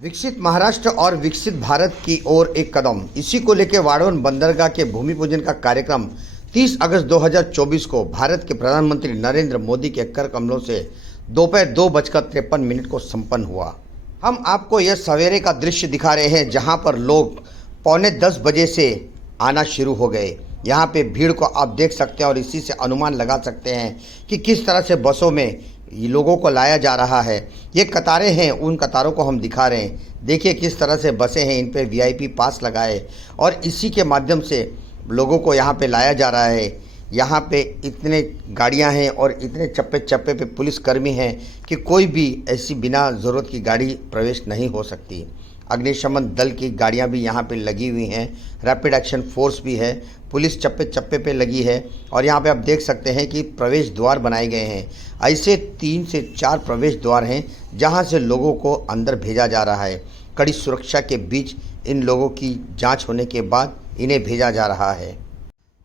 विकसित महाराष्ट्र और विकसित भारत की ओर एक कदम, इसी को लेकर वाड़वन बंदरगाह के भूमि पूजन का कार्यक्रम 30 अगस्त 2024 को भारत के प्रधानमंत्री नरेंद्र मोदी के कर कमलों से दोपहर 2:53 को संपन्न हुआ। हम आपको यह सवेरे का दृश्य दिखा रहे हैं जहां पर लोग 9:45 बजे से आना शुरू हो गए। यहाँ पे भीड़ को आप देख सकते हैं और इसी से अनुमान लगा सकते हैं कि किस तरह से बसों में लोगों को लाया जा रहा है। ये कतारें हैं, उन कतारों को हम दिखा रहे हैं। देखिए किस तरह से बसें हैं, इन पे वीआईपी पास लगाए और इसी के माध्यम से लोगों को यहाँ पे लाया जा रहा है। यहाँ पे इतने गाड़ियाँ हैं और इतने चप्पे चप्पे पे पुलिसकर्मी हैं कि कोई भी ऐसी बिना ज़रूरत की गाड़ी प्रवेश नहीं हो सकती। अग्निशमन दल की गाड़ियाँ भी यहाँ पे लगी हुई हैं, रैपिड एक्शन फोर्स भी है, पुलिस चप्पे चप्पे पे लगी है और यहाँ पे आप देख सकते हैं कि प्रवेश द्वार बनाए गए हैं। ऐसे 3 से 4 प्रवेश द्वार हैं जहाँ से लोगों को अंदर भेजा जा रहा है। कड़ी सुरक्षा के बीच इन लोगों की जांच होने के बाद इन्हें भेजा जा रहा है।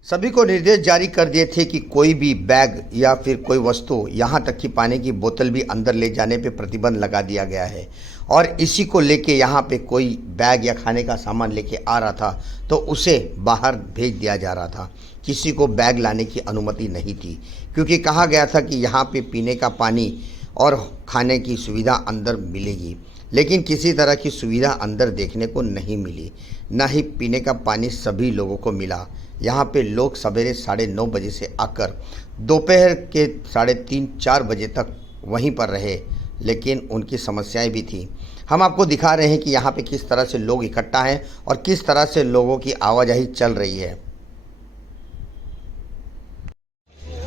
सभी को निर्देश जारी कर दिए थे कि कोई भी बैग या फिर कोई वस्तु, यहाँ तक कि पानी की बोतल भी अंदर ले जाने पे प्रतिबंध लगा दिया गया है। और इसी को लेके यहाँ पे कोई बैग या खाने का सामान लेके आ रहा था तो उसे बाहर भेज दिया जा रहा था। किसी को बैग लाने की अनुमति नहीं थी क्योंकि कहा गया था कि यहाँ पे पीने का पानी और खाने की सुविधा अंदर मिलेगी, लेकिन किसी तरह की सुविधा अंदर देखने को नहीं मिली। ना ही पीने का पानी सभी लोगों को मिला। यहाँ पे लोग सवेरे 9:30 बजे से आकर दोपहर के 3:30-4 बजे तक वहीं पर रहे, लेकिन उनकी समस्याएं भी थी। हम आपको दिखा रहे हैं कि यहाँ पे किस तरह से लोग इकट्ठा हैं और किस तरह से लोगों की आवाजाही चल रही है।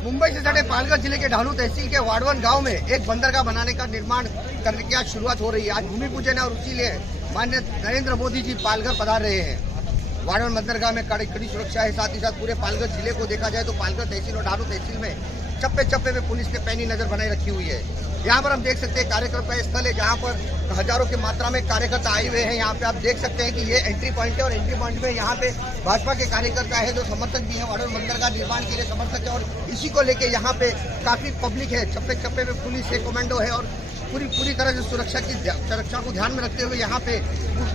मुंबई से सटे पालघर जिले के ढालू तहसील के वाड़वन गांव में एक बंदरगाह बनाने का निर्माण करने की आज शुरुआत हो रही है। आज भूमि पूजन है और इसीलिए माननीय नरेंद्र मोदी जी पालघर पधार रहे हैं। वाड़वन बंदरगाह में कड़ी सुरक्षा है, साथ ही साथ पूरे पालघर जिले को देखा जाए तो पालघर तहसील और ढालू तहसील में चप्पे चप्पे में पुलिस ने पैनी नजर बनाए रखी हुई है। यहाँ पर हम देख सकते हैं कार्यक्रम का स्थल है जहाँ पर हजारों की मात्रा में कार्यकर्ता आए हुए हैं। यहाँ पे आप देख सकते हैं कि ये एंट्री पॉइंट है और एंट्री पॉइंट में यहाँ पे भाजपा के कार्यकर्ता है जो समर्थक भी है, वाड़वन बंदरगाह निर्माण के लिए समर्थक है और इसी को लेके यहाँ पे काफी पब्लिक है। चप्पे चप्पे में पुलिस है, कमांडो है और पूरी तरह से सुरक्षा को ध्यान में रखते हुए यहाँ पे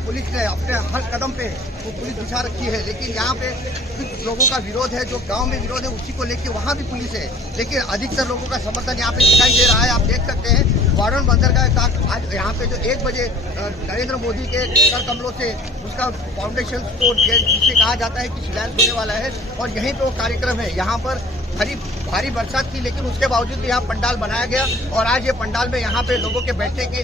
पुलिस ने अपने हर कदम पे वो पुलिस बिछा रखी है। लेकिन यहाँ पे कुछ लोगों का विरोध है, जो गांव में विरोध है उसी को लेके वहाँ भी पुलिस है, लेकिन अधिकतर लोगों का समर्थन यहाँ पे दिखाई दे रहा है। आप देख सकते हैं वाड़वन बंदरगाह का आज यहाँ पे जो 1 बजे नरेंद्र मोदी के कर कमलों से उसका फाउंडेशन स्टोन जिसे कहा जाता है कि शिलान्यास होने वाला है और यहीं पे वो कार्यक्रम है। यहाँ पर भारी बरसात थी लेकिन उसके बावजूद भी यहाँ पंडाल बनाया गया और आज ये पंडाल में यहाँ पे लोगों के बैठने के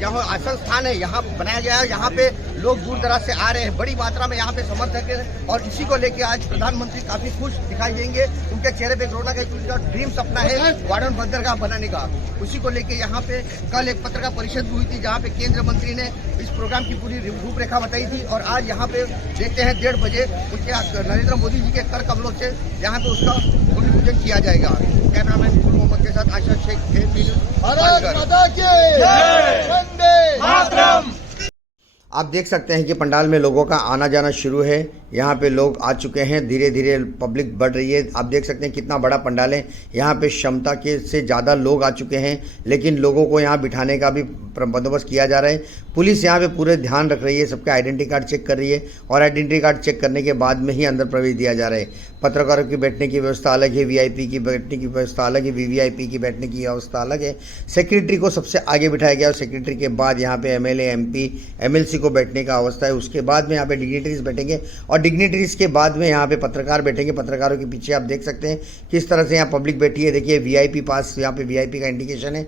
जहाँ आसन स्थान है यहाँ बनाया गया है। यहाँ पे लोग दूर दराज से आ रहे हैं, बड़ी मात्रा में यहाँ पे समर्थक है और इसी को लेके आज प्रधानमंत्री काफी खुश दिखाई देंगे। उनके चेहरे पे कोरोना का ड्रीम सपना है वाड़वन बंदरगाह बनाने का। उसी को लेके यहाँ पे कल एक पत्रकार परिषद हुई थी जहाँ पे केंद्रीय मंत्री ने इस प्रोग्राम की पूरी रूपरेखा बताई थी और आज यहाँ पे देखते हैं 1:30 बजे उनके नरेंद्र मोदी जी के कर कमलों से यहाँ पे उसका भूमि पूजन किया जाएगा। कैमरामैन फुल मोहम्मद के साथ आशा शेख, भारत माता की जय, वंदे मातरम। आप देख सकते हैं कि पंडाल में लोगों का आना जाना शुरू है। यहाँ पे लोग आ चुके हैं, धीरे धीरे पब्लिक बढ़ रही है। आप देख सकते हैं कितना बड़ा पंडाल है। यहाँ पे क्षमता के से ज़्यादा लोग आ चुके हैं, लेकिन लोगों को यहाँ बिठाने का भी बंदोबस्त किया जा रहा है। पुलिस यहाँ पे पूरे ध्यान रख रही है, सबके आइडेंटिटी कार्ड चेक कर रही है और आइडेंटिटी कार्ड चेक करने के बाद में ही अंदर प्रवेश दिया जा रहा है। पत्रकारों की बैठने की व्यवस्था अलग है, वीआईपी की बैठने की व्यवस्था अलग है, वीवीआईपी की बैठने की व्यवस्था अलग है। सेक्रेटरी को सबसे आगे बिठाया गया और सेक्रेटरी के बाद यहाँ पे एमएलए, एमपी, एमएलसी को बैठने का अवस्था है। उसके बाद में यहाँ पे डिग्निटरीज बैठेंगे और डिग्निटरीज के बाद में यहाँ पे पत्रकार बैठेंगे। पत्रकारों के पीछे आप देख सकते हैं किस तरह से यहाँ पब्लिक बैठी है। देखिए वीआईपी पास, यहाँ पे वीआईपी का इंडिकेशन है।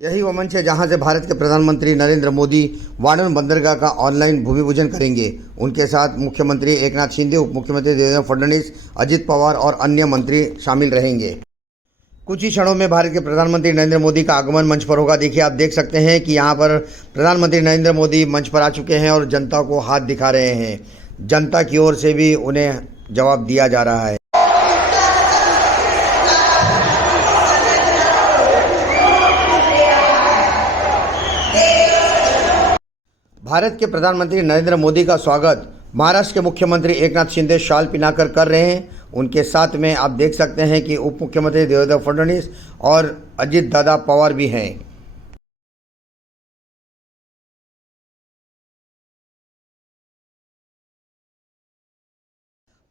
यही वो मंच है जहां से भारत के प्रधानमंत्री नरेंद्र मोदी वाड़वन बंदरगाह का ऑनलाइन भूमि पूजन करेंगे। उनके साथ मुख्यमंत्री एकनाथ शिंदे, उप मुख्यमंत्री देवेंद्र फडणवीस, अजित पवार और अन्य मंत्री शामिल रहेंगे। कुछ ही क्षणों में भारत के प्रधानमंत्री नरेंद्र मोदी का आगमन मंच पर होगा। देखिए, आप देख सकते हैं कि यहाँ पर प्रधानमंत्री नरेंद्र मोदी मंच पर आ चुके हैं और जनता को हाथ दिखा रहे हैं। जनता की ओर से भी उन्हें जवाब दिया जा रहा है। भारत के प्रधानमंत्री नरेंद्र मोदी का स्वागत महाराष्ट्र के मुख्यमंत्री एकनाथ शिंदे शाल पहनाकर कर रहे हैं। उनके साथ में आप देख सकते हैं कि उप मुख्यमंत्री देवेंद्र फडणवीस और अजित दादा पवार भी हैं।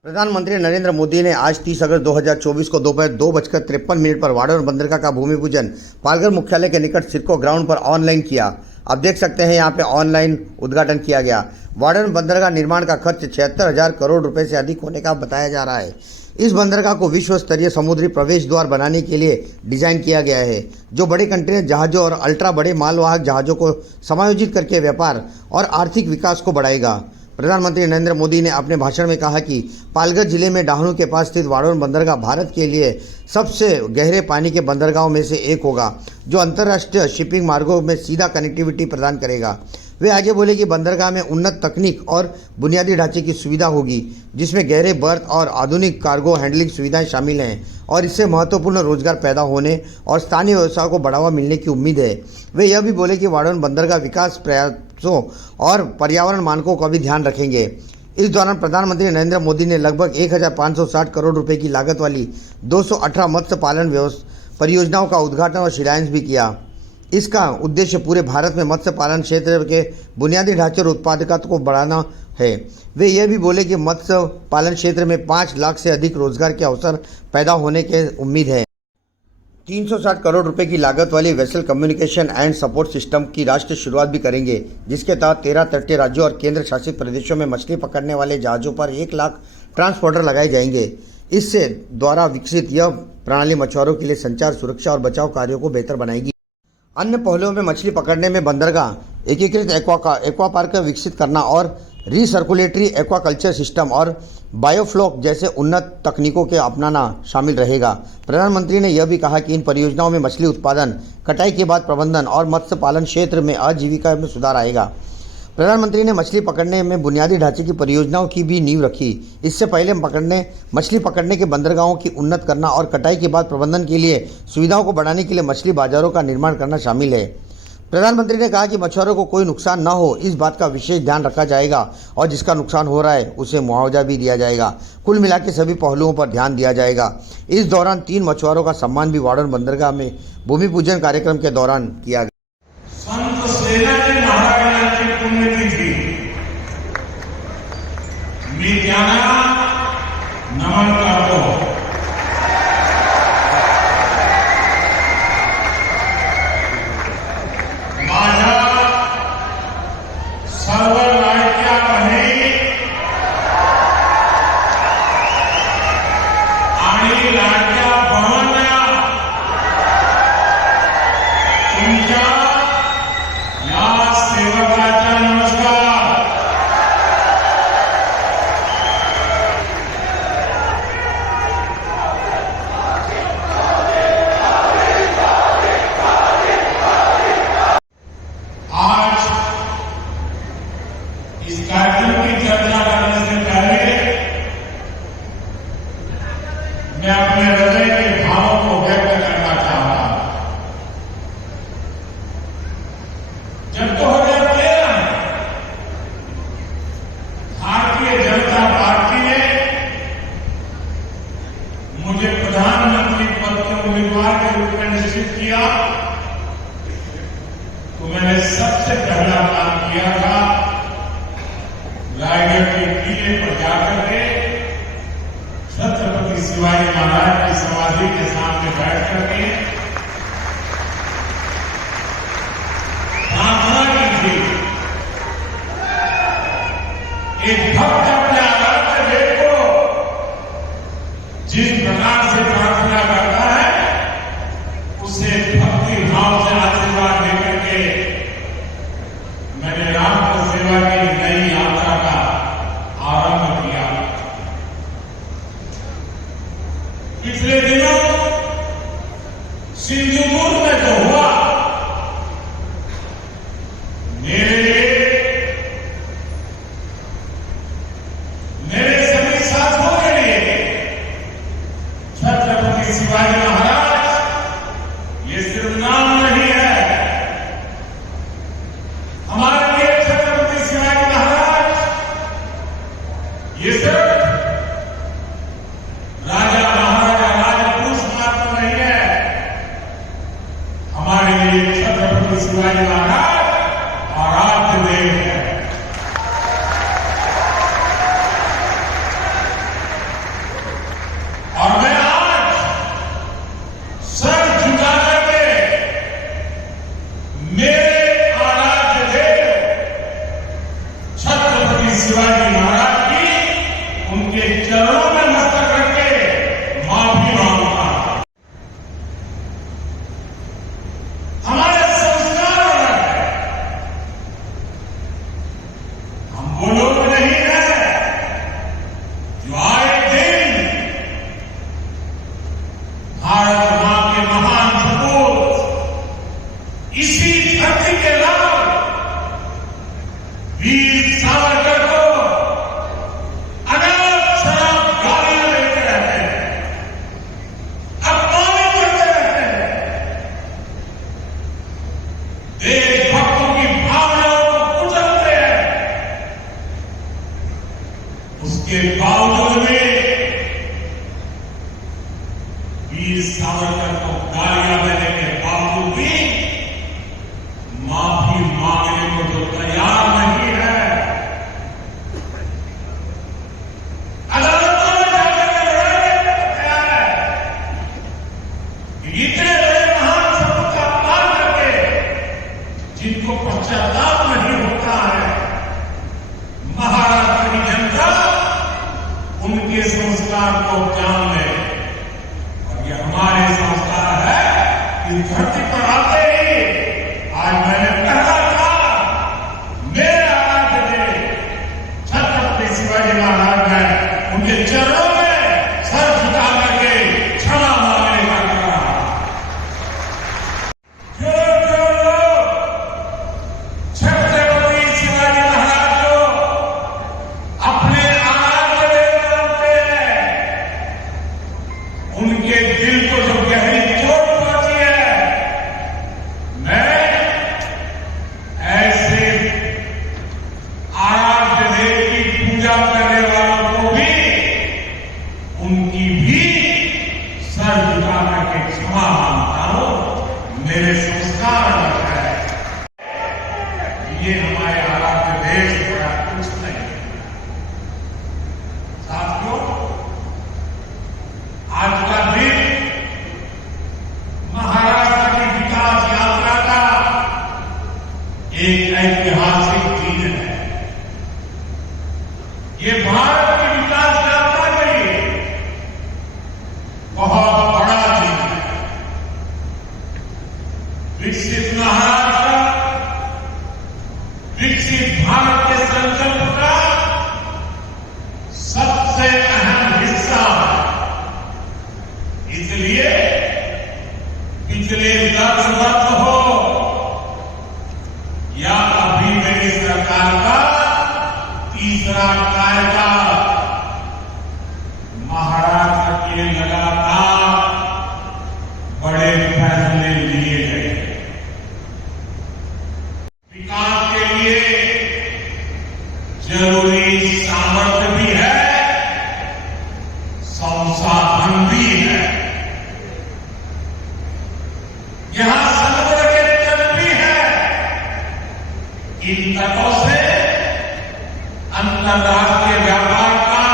प्रधानमंत्री नरेंद्र मोदी ने आज 30 अगस्त 2024 को दोपहर 2:53 पर वाडोर बंदरगाह का भूमि पूजन पालघर मुख्यालय के निकट सिडको ग्राउंड पर ऑनलाइन किया। आप देख सकते हैं यहाँ पे ऑनलाइन उद्घाटन किया गया। वाडोर बंदरगाह निर्माण का खर्च 76,000 करोड़ रुपए से अधिक होने का बताया जा रहा है। इस बंदरगाह को विश्व स्तरीय समुद्री प्रवेश द्वार बनाने के लिए डिजाइन किया गया है, जो बड़े कंटेनर जहाज़ों और अल्ट्रा बड़े मालवाहक जहाज़ों को समायोजित करके व्यापार और आर्थिक विकास को बढ़ाएगा। प्रधानमंत्री नरेंद्र मोदी ने अपने भाषण में कहा कि पालघर जिले में डाहनु के पास स्थित वाडोर बंदरगाह भारत के लिए सबसे गहरे पानी के बंदरगाहों में से एक होगा, जो अंतर्राष्ट्रीय शिपिंग मार्गों में सीधा कनेक्टिविटी प्रदान करेगा। वे आगे बोले कि बंदरगाह में उन्नत तकनीक और बुनियादी ढांचे की सुविधा होगी, जिसमें गहरे बर्थ और आधुनिक कार्गो हैंडलिंग सुविधाएं शामिल हैं और इससे महत्वपूर्ण रोजगार पैदा होने और स्थानीय व्यवसाय को बढ़ावा मिलने की उम्मीद है। वे यह भी बोले कि वाडोर बंदरगाह विकास प्रयासों और पर्यावरण मानकों का भी ध्यान रखेंगे। इस दौरान प्रधानमंत्री नरेंद्र मोदी ने लगभग 1,560 करोड़ रुपए की लागत वाली 218 मत्स्य पालन परियोजनाओं का उद्घाटन और शिलान्यास भी किया। इसका उद्देश्य पूरे भारत में मत्स्य पालन क्षेत्र के बुनियादी ढांचे और उत्पादकता को बढ़ाना है। वे यह भी बोले कि मत्स्य पालन क्षेत्र में 5 लाख से अधिक रोजगार के अवसर पैदा होने की उम्मीद है। 360 करोड़ रुपए की लागत वाली vessel communication and support system की राष्ट्रीय शुरुआत भी करेंगे, जिसके तहत 13 तटीय राज्यों और केंद्र शासित प्रदेशों में मछली पकड़ने वाले जहाज़ों पर 1 लाख ट्रांसपोर्टर लगाए जाएंगे। इससे द्वारा विकसित यह प्रणाली मछुआरों के लिए संचार, सुरक्षा और बचाव कार्यों को बेहतर बनाएगी। अन्य पहलुओं में मछली पकड़ने में बंदरगाह, एकीकृत एक्वा पार्क विकसित करना और रिसर्कुलेटरी एक्वाकल्चर सिस्टम और बायोफ्लॉक जैसे उन्नत तकनीकों के अपनाना शामिल रहेगा। प्रधानमंत्री ने यह भी कहा कि इन परियोजनाओं में मछली उत्पादन, कटाई के बाद प्रबंधन और मत्स्य पालन क्षेत्र में आजीविका में सुधार आएगा। प्रधानमंत्री ने मछली पकड़ने में बुनियादी ढांचे की परियोजनाओं की भी नींव रखी। इससे पहले मछली पकड़ने के बंदरगाहों की उन्नत करना और कटाई के बाद प्रबंधन के लिए सुविधाओं को बढ़ाने के लिए मछली बाजारों का निर्माण करना शामिल है। प्रधानमंत्री ने कहा कि मछुआरों को कोई नुकसान न हो, इस बात का विशेष ध्यान रखा जाएगा और जिसका नुकसान हो रहा है उसे मुआवजा भी दिया जाएगा। कुल मिलाकर सभी पहलुओं पर ध्यान दिया जाएगा। इस दौरान 3 मछुआरों का सम्मान भी वाडोर बंदरगाह में भूमि पूजन कार्यक्रम के दौरान किया गया। संत सेनाजी महाराजांची पुण्यतिथी मी त्यांना नमन करतो। माझ्या सर्व लाडक्या बहिणी आणि लाडक्या भावांना तुमच्या या सेवकाचा नमस्कार। आज इस कार्यक्रम की चर्चा करने से पहले मैं अपने हृदय के भावों को व्यक्त करना चाहता हूं। जब 2013 में भारतीय जनता पार्टी ने मुझे प्रधानमंत्री पद के उम्मीदवार के रूप में निश्चित किया, तो मैंने सबसे पहला काम किया था रायगढ़ के किले पर जाकर के छत्रपति शिवाजी महाराज की समाधि के सामने बैठ करके प्रार्थना की थी। एक भक्त अपने आराध्य देव को जिस प्रकार से प्रार्थना करता है, उसे भक्ति भाव से आशीर्वाद देकर के मैंने राष्ट्र सेवा की नई यात्रा का आरंभ किया। पिछले दिनों ये सिर्फ राजा महाराजा राजपूत मात्र नहीं है, हमारे लिए छत्रपति शिवाजी महाराज आराध्य देव है। और मैं आज सर झुका करके मेरे आराध्य देव छत्रपति शिवाजी महाराज की उनके चरणों में मस्तक रख के माफी मांगता हूं। हमारे संस्कार अलग है, हम वो लोग नहीं हैं जो आए दिन भारत मां के महान सपूत इसी धरती के लाल वीर सावरकर को अनाप शराब गालियां देते रहते हैं, अपमानित करते रहते हैं, देशभक्तों की भावनाओं को कुचलते हैं। उसके बावजूद भी वीर सावरकर को गालियां देने के बावजूद भी माफी मांगने को जो तैयार नहीं है, अदालतों में जाकर के लड़ाई को तैयार है कि इतने बड़े महान सपूत का अपमान करके जिनको पश्चाताप नहीं होता है, महाराष्ट्र की जनता उनके संस्कार को जान ले। और ये हमारे संस्कार है, इस धरती पर आते ही आज मैंने कहा था मेरे आराध्य देव छत्रपति शिवाजी महाराज है, उनके चरणों में सर झुका करके क्षमा मांगने का कहा। जो जो लोग छत्रपति शिवाजी महाराज को अपने आराध्य देव मानते हैं, उनके दिल को जो गहरी चोट पहुंची है, मैं ऐसे आराध्य देव की पूजा करने वालों को भी उनकी भी सर झुका करके क्षमा मांगता हूं। मेरे संस्कार अलग है, ये हमारे आराध्य देव से बड़ा कुछ नहीं। साथियों, आज का दिन महाराष्ट्र की विकास यात्रा का एक ऐतिहासिक दिन है। ये भारत की विकास यात्रा के लिए बहुत बड़ा दिन है। विकसित महाराष्ट्र, विकसित भारत के संकल्प का सबसे अहम हिस्सा है। इसलिए पिछले 10 वर्ष हो या अभी मेरी सरकार का तीसरा कार्यकाल, महाराष्ट्र के लिए लगातार बड़े फैसले लिए गए। विकास के लिए जरूरी सामर्थ्य भी है, संसाधन भी है। यहां समुद्र के तट भी है, इन तटों से अंतर्राष्ट्रीय व्यापार का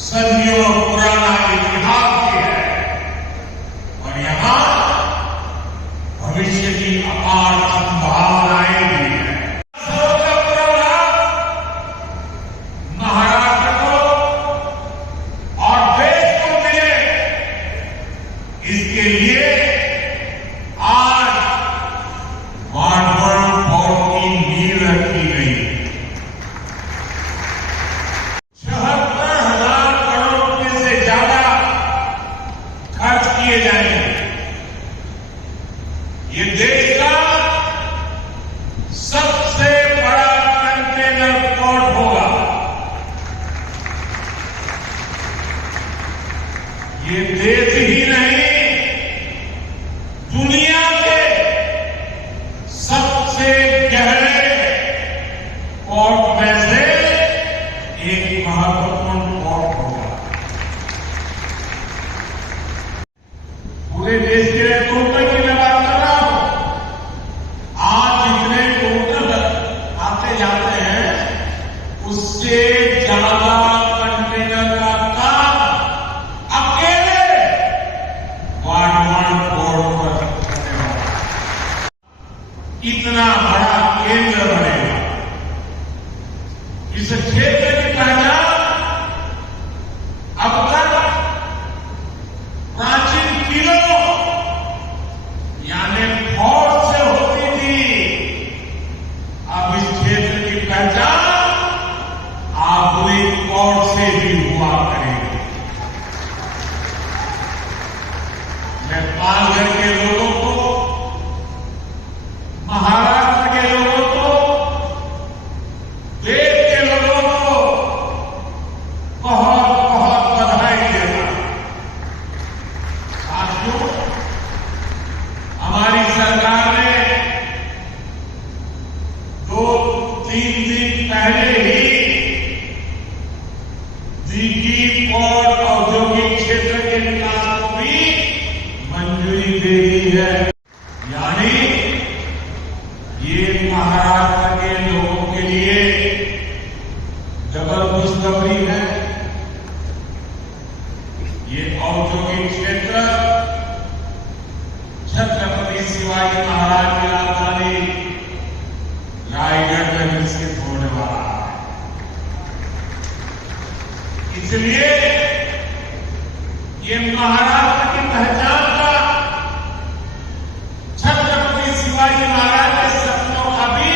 सदियों पुराना इतिहास भी है, और यहां भविष्य की अपार संभावनाएं भी है। सबका पूरा लाभ महाराष्ट्र को और देश को मिले, इसके लिए आज मार्बल फोर्ट की नींव रखी गई। 76,000 करोड़ रुपए से ज्यादा खर्च किए जाएंगे। ये देश का सबसे बड़ा कंटेनर पोर्ट होगा। ये देश ही नहीं, दुनिया के सबसे गहरे पोर्ट में से एक इस क्षेत्र की पहचान अब तक प्राचीन किलों यानी फोर्ट से होती थी। अब इस क्षेत्र की पहचान आधुनिक फोर्ट से भी हुआ करेगी। मैं पालघर के लोगों को, महाराष्ट्र के लोगों को, देश के लोगों को बहुत बहुत बधाई देता हूं। साथियों, हमारी सरकार ने 2-3 दिन पहले ही दिघी पोर्ट औद्योगिक क्षेत्र के विकास को भी मंजूरी दे दी है। यानी ये महाराष्ट्र के लोगों के लिए डबल खुशखबरी है। ये औद्योगिक क्षेत्र छत्रपति शिवाजी महाराज की राजधानी रायगढ़ में विकसित होने वाला है। इसलिए ये महाराष्ट्र की पहचान का, छत्रपति शिवाजी महाराज के सपनों का भी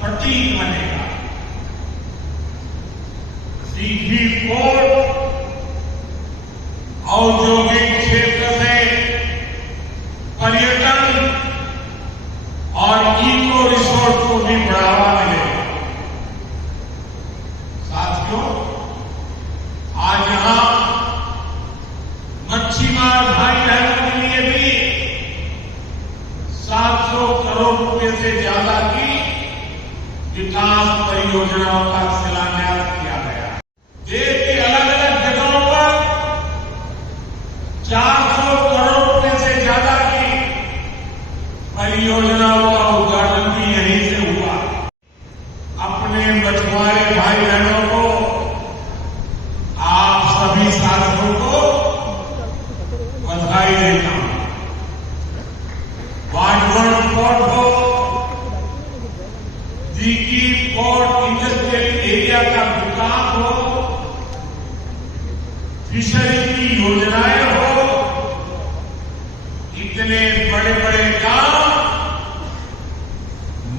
प्रतीक बनेगा। दिघी पोर्ट औद्योगिक क्षेत्र से पर्यटन और इको रिसोर्ट को भी बढ़ावा मिलेगा। साथियों, आज यहां मच्छीमार भाई बहनों के लिए भी 700 करोड़ रुपए से ज्यादा की विकास परियोजनाओं का शिलान्यास किया गया। देश के अलग अलग जगहों पर 400 करोड़ रुपए से ज्यादा की परियोजनाओं का उद्घाटन भी यहीं से हुआ। अपने मछुआरे भाई बहनों को, आप सभी साथियों को बधाई देता हूं। वाटवर्ण पोर्ट हो, दिघी पोर्ट इंडस्ट्रियल एरिया का विकास हो, फिशरी की योजनाएं हो, इतने बड़े बड़े काम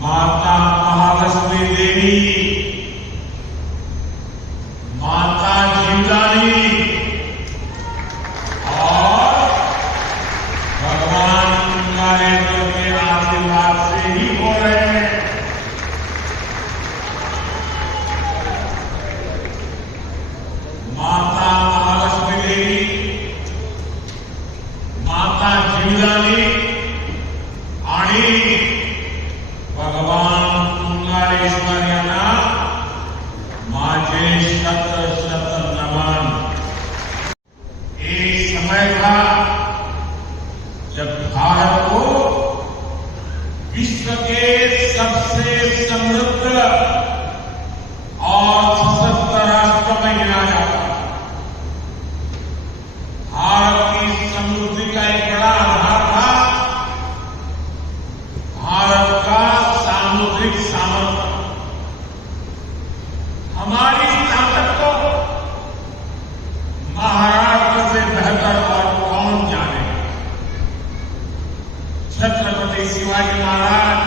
माता महालक्ष्मी देवी, माता जीवदानी और भगवान नरेंद्र के आशीर्वाद से ही हो रहे हैं। माता महालक्ष्मी देवी, माता जीवदानी आणि भगवान कुंडारेश्वर यांना माझे शत शत नमन। एक समय था जब भारत को विश्व के सबसे समृद्ध और सशक्त राष्ट्र में गिना जाता था। भारत की समृद्धि का एक बड़ा आधार था भारत का सामुद्रिक सामर्थ्य। हमारी ताकत को महाराष्ट्र से बेहतर और कौन जाने। छत्रपति शिवाजी महाराज,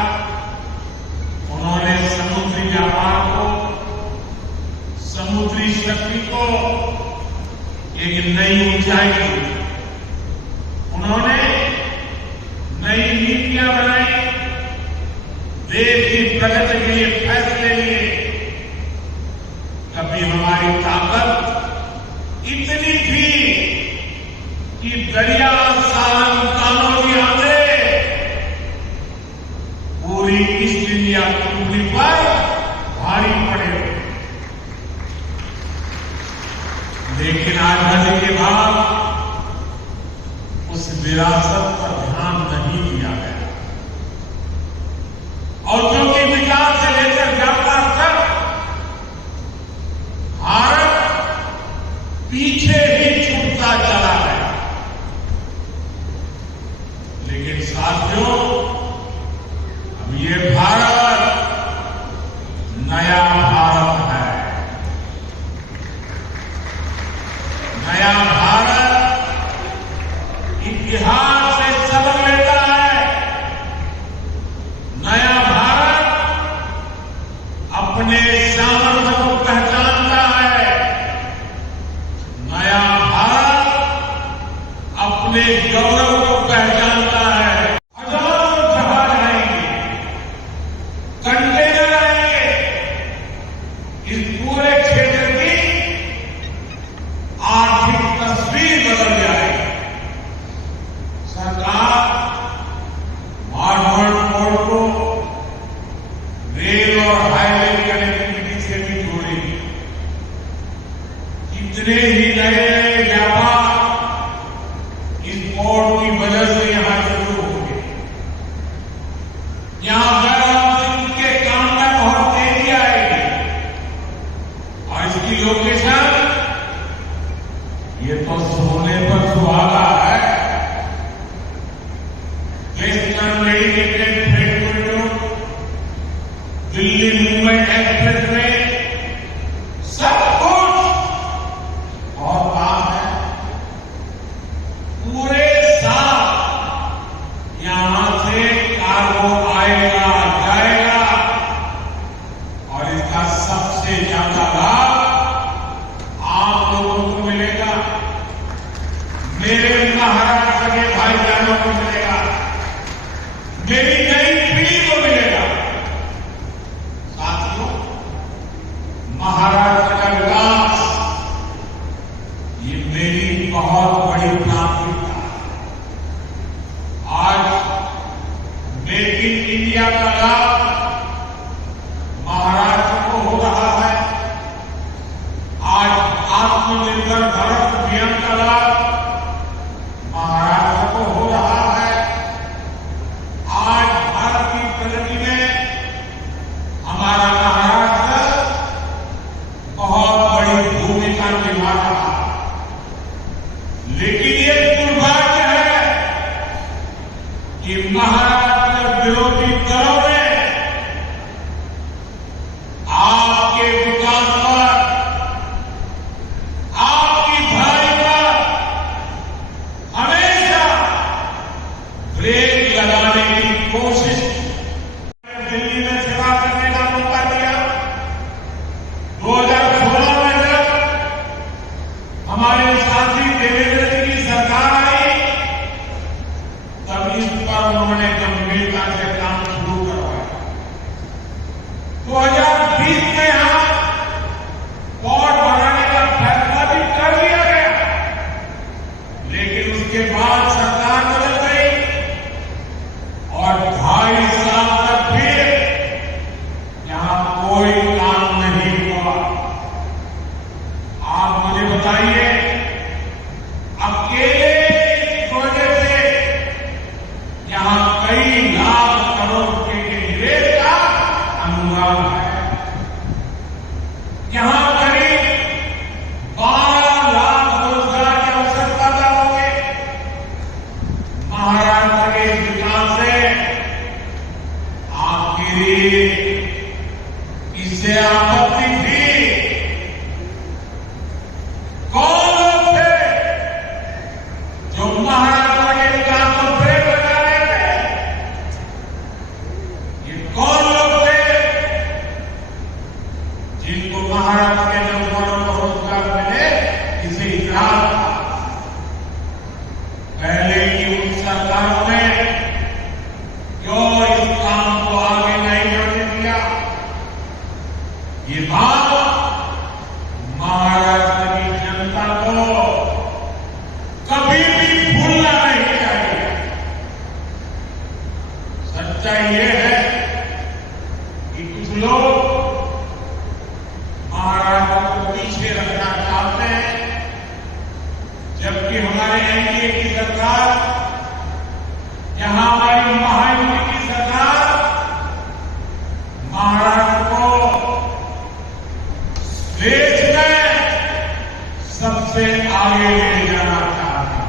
उन्होंने समुद्री व्यापार को, समुद्री शक्ति को एक नई ऊंचाई दी। उन्होंने नई नीतियां बनाई, देश की प्रगति के लिए फैसले लिए। कभी हमारी ताकत इतनी थी कि दरिया सालन कानों की आंखें पूरी ईस्ट इंडिया कंपनी पर भारी पड़े। लेकिन आजादी के बाद उस विरासत पर ध्यान नहीं दिया गया। औद्योगिक विकास से लेकर व्यापार तक भारत पीछे ही छूटता चला गया। लेकिन साथियों, अब ये भारत नया भारत है। अपने सामर्थ्य को पहचानता है। नया भारत अपने गौरव को पहचानता है। हजारों जहाज आएंगे, कंटेनर आएंगे, इस पूरे क्षेत्र की आर्थिक तस्वीर बदल जाएगी। सरकार वाडवल पोर्ट को रेल और हाईवे कनेक्टिविटी से भी जोड़ेगी। कितने ही नए व्यापार इस पोर्ट की वजह से यहां शुरू होंगे। यहां वेयरहाउसिंग के काम में बहुत तेजी आएगी और इसकी लोकेशन ये तो सोने पर सुहागा है। Western dedicated freight corridor, Delhi Mumbai express में सब कुछ और काम है। पूरे साल यहां से कार्गो आएगा जाएगा और इसका सबसे ज्यादा लाभ आप लोगों को मिलेगा, मेरे महाराष्ट्र के भाईजानों को मिलेगा, मेरी नई पीढ़ी को मिलेगा। साथियों, महाराष्ट्र का विकास ये मेरी बहुत बड़ी प्राथमिकता है। आज मेक इन इंडिया का लाभ महाराष्ट्र को हो रहा है। आज आत्मनिर्भर भारत अभियान का लाभ महाराष्ट्र को हो रहा है। आज भारत की प्रगति में हमारा महाराष्ट्र बहुत बड़ी भूमिका निभा रहा है। लेकिन ये दुर्भाग्य है कि महाराष्ट्र विरोधी दलों ने आपके विकास पर, आपकी भलाई पर हमेशा ब्रेक लगाने की कोशिश की। दिल्ली में सेवा करने का मौका दिया। 2016 में जब हमारे साथी देवेंद्र जी की सरकार आई, तब इस पर उन्होंने गंभीरता से काम शुरू करवाया। 2020 में यहां पोर्ट बनाने का फैसला भी कर लिया गया, लेकिन उसके बाद सरकार बदल गई और 2.5 साल तक फिर यहां कोई काम नहीं हुआ। आप मुझे बताइए, अकेले इस प्रोजेक्ट से यहां कई लाख करोड़ रुपए के निवेश का अनुमान है। यहां करीब 12 लाख रोजगार के अवसर पैदा होंगे। महाराष्ट्र के इस विकास से आखिर इससे आपत्ति थी? कौन लोग थे जो महाराष्ट्र के विकास को ब्रेक लगा रहे थे? ये कौन लोग थे जिनको महाराष्ट्र के नौजवानों को रोजगार मिले, इसे इतिहास था। पहले की उन सरकारों ने क्यों इस काम को आगे नहीं बढ़ने दिया? ये बात महाराष्ट्र की जनता को कभी भी भूलना नहीं चाहिए। सच्चाई ये है कि कुछ लोग महाराष्ट्र को पीछे रखना चाहते हैं, जबकि हमारे एनडीए की सरकार, यहां हमारी महायुति की सरकार महाराष्ट्र को देश में सबसे आगे ले जाना चाहती है।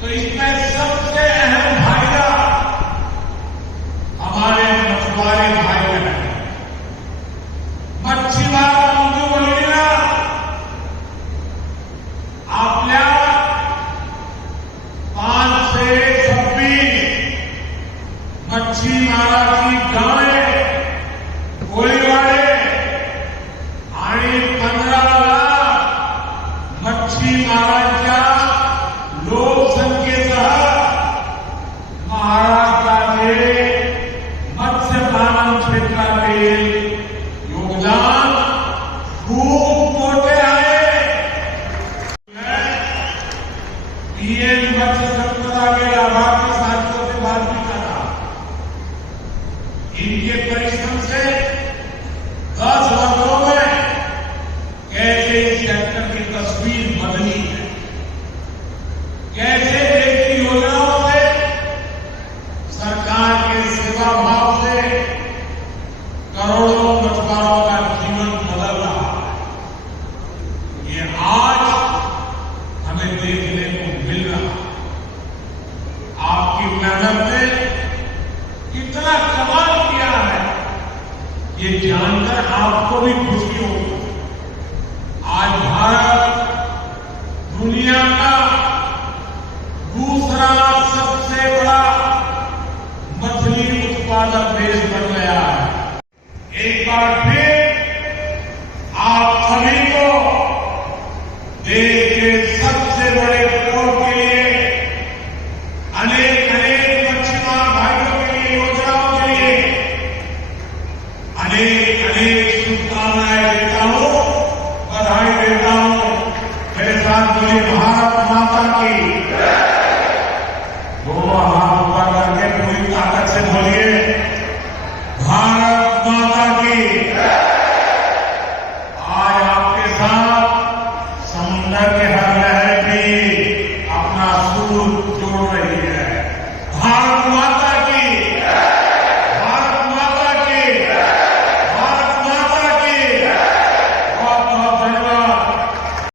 तो इसमें सबसे अहम भागीदार हमारे मछुआरे भाई हैं। मच्छीमार बंधू भगिनींना, आपल्या 5 से 26 मच्छीमाराची गावे, कोळी इनके परिश्रम से 10 वर्षों में कैसे इस सेक्टर की तस्वीर बदली है, कैसे देश की योजनाओं से, सरकार के सेवा भाव से करोड़ों मछुआरों का जीवन बदल रहा है। ये आज हमें देखने को मिल रहा है। आपकी मेहनत ने कितना कमाल किया है, ये जानकर आपको भी खुशी होगी। आज भारत दुनिया का दूसरा सबसे बड़ा मछली उत्पादक देश बन गया है। एक बार फिर आप सभी को देश के सबसे बड़े पोर्ट के लिए, अनेक मछुआर भाइयों के लिए, योजनाओं के लिए अनेक शुभकामनाएं देता हूं, बधाई देता हूं। मेरे साथ बोलिए भारत माता की। दोनों हाथ ऊपर करके पूरी ताकत से बोलिए भारत माता की।